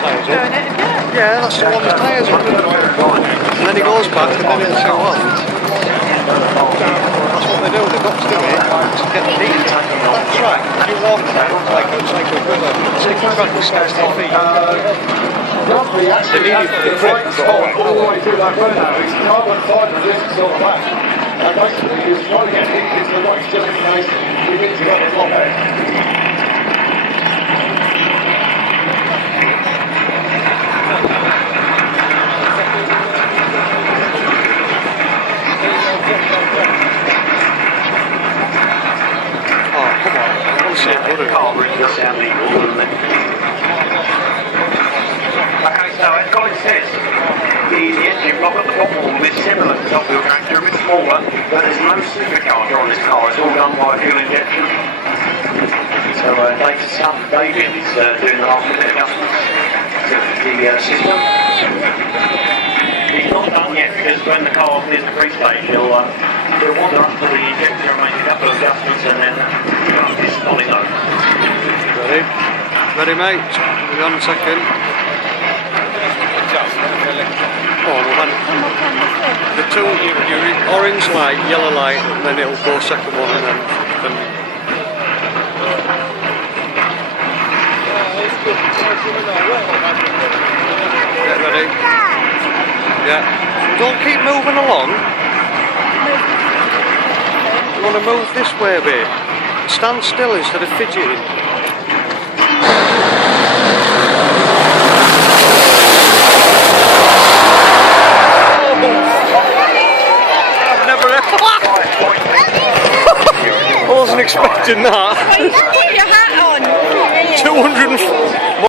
tyres up. Turn it again. Yeah, that's the one with tyres up. And then he goes back and then it'll show on. That's what they do, they've got to do it to get the heat. That track, if you walk on it, like a river, it's like a track that starts to feet. They need it for the grip. All the way through that burnout, it's carbon fibre resistant sort of back. And basically, it's trying to get heat into the brakes just in case we need to go to the top end. Okay, so as Colin says, the engine block at the bottom is similar to top wheel tractor, a bit smaller, but there's no slipper charger on this car. It's all done by fuel injection. So latest stuff, David is doing the last bit of adjustments to the system. He's not done yet because when the car clears the free stage, he'll wander up to the injector and make a couple of adjustments and then he's on his own. Ready? Ready, mate? Be on a second. Oh, well then. The two, orange light, yellow light, and then it'll go second one and then get ready. Yeah. Don't keep moving along. You want to move this way a bit. Stand still instead of fidgeting. I've never I wasn't expecting that. Put your hat on. 200